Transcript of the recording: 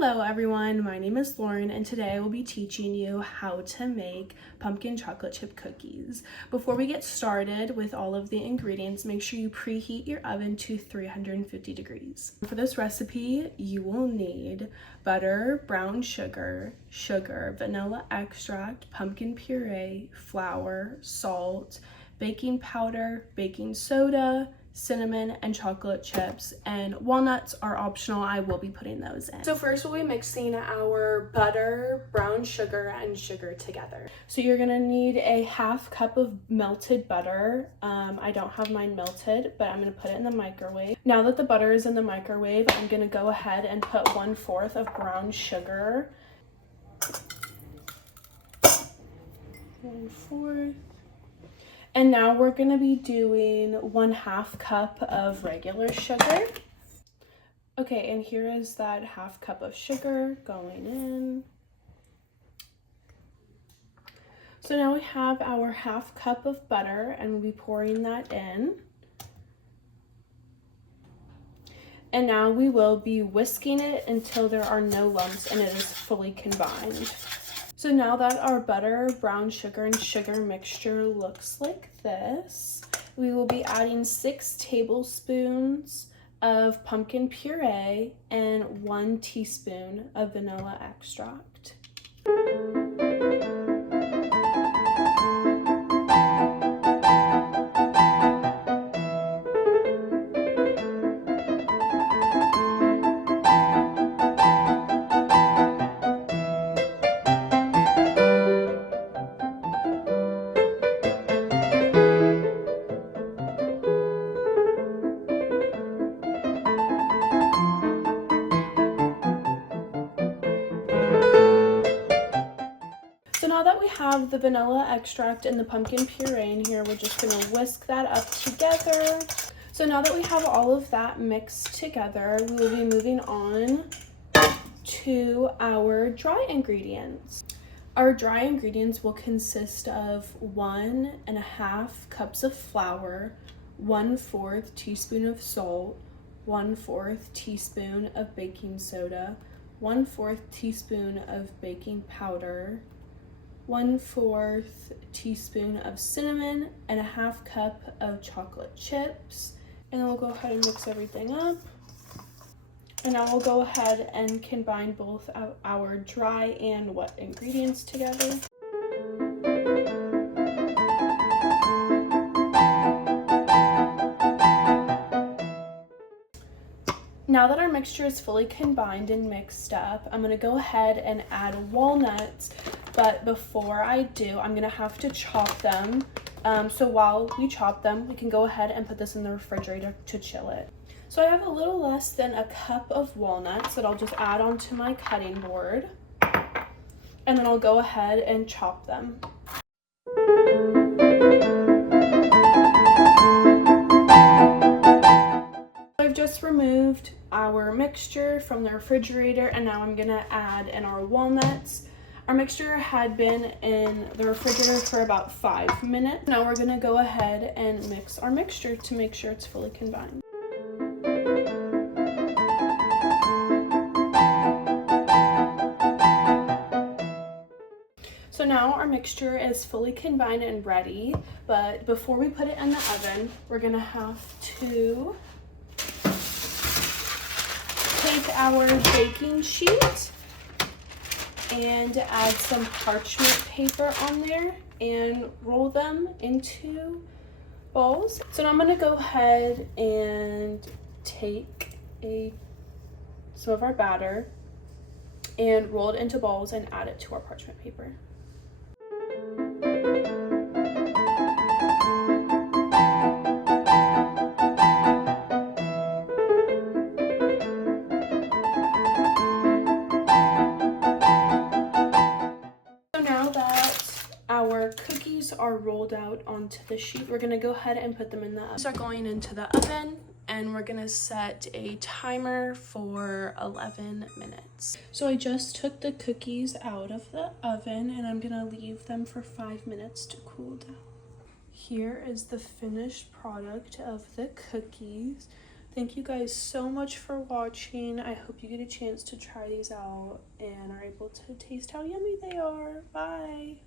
Hello everyone, my name is Lauren and today I will be teaching you how to make pumpkin chocolate chip cookies. Before we get started with all of the ingredients, make sure you preheat your oven to 350 degrees. For this recipe, you will need butter, brown sugar, vanilla extract, pumpkin puree, flour, salt, baking powder, baking soda, cinnamon, and chocolate chips, and walnuts are optional. I will be putting those in. So first we'll be mixing our butter, brown sugar, and sugar together. So you're gonna need a half cup of melted butter. I don't have mine melted, but I'm gonna put it in the microwave. Now that the butter is in the microwave, I'm gonna go ahead and put 1/4 of brown sugar. 1/4. And now we're going to be doing 1/2 cup of regular sugar. Okay, and here is that 1/2 cup of sugar going in. So now we have our 1/2 cup of butter and we'll be pouring that in. And now we will be whisking it until there are no lumps and it is fully combined. So now that our butter, brown sugar, and sugar mixture looks like this, we will be adding 6 tablespoons of pumpkin puree and 1 teaspoon of vanilla extract. So now that we have the vanilla extract and the pumpkin puree in here, we're just going to whisk that up together. So now that we have all of that mixed together, we will be moving on to our dry ingredients. Our dry ingredients will consist of 1.5 cups of flour, 1/4 teaspoon of salt, 1/4 teaspoon of baking soda, 1/4 teaspoon of baking powder, 1/4 teaspoon of cinnamon, and 1/2 cup of chocolate chips. And then we'll go ahead and mix everything up. And now we'll go ahead and combine both of our dry and wet ingredients together. Now that our mixture is fully combined and mixed up, I'm going to go ahead and add walnuts, but before I do, I'm going to have to chop them. So while we chop them, we can go ahead and put this in the refrigerator to chill it. So I have a little less than a cup of walnuts that I'll just add onto my cutting board, and then I'll go ahead and chop them. I've just removed our mixture from the refrigerator, and now I'm gonna add in our walnuts. Our mixture had been in the refrigerator for about 5 minutes. Now we're gonna go ahead and mix our mixture to make sure it's fully combined. So now our mixture is fully combined and ready, but before we put it in the oven, we're gonna have to take our baking sheet and add some parchment paper on there and roll them into balls. So now I'm going to go ahead and take some of our batter and roll it into balls and add it to our parchment paper. Our cookies are rolled out onto the sheet. We're gonna go ahead and put them in the oven. Start going into the oven, and we're gonna set a timer for 11 minutes. So I just took the cookies out of the oven and I'm gonna leave them for 5 minutes to cool down. Here is the finished product of the cookies. Thank you guys so much for watching. I hope you get a chance to try these out and are able to taste how yummy they are. Bye.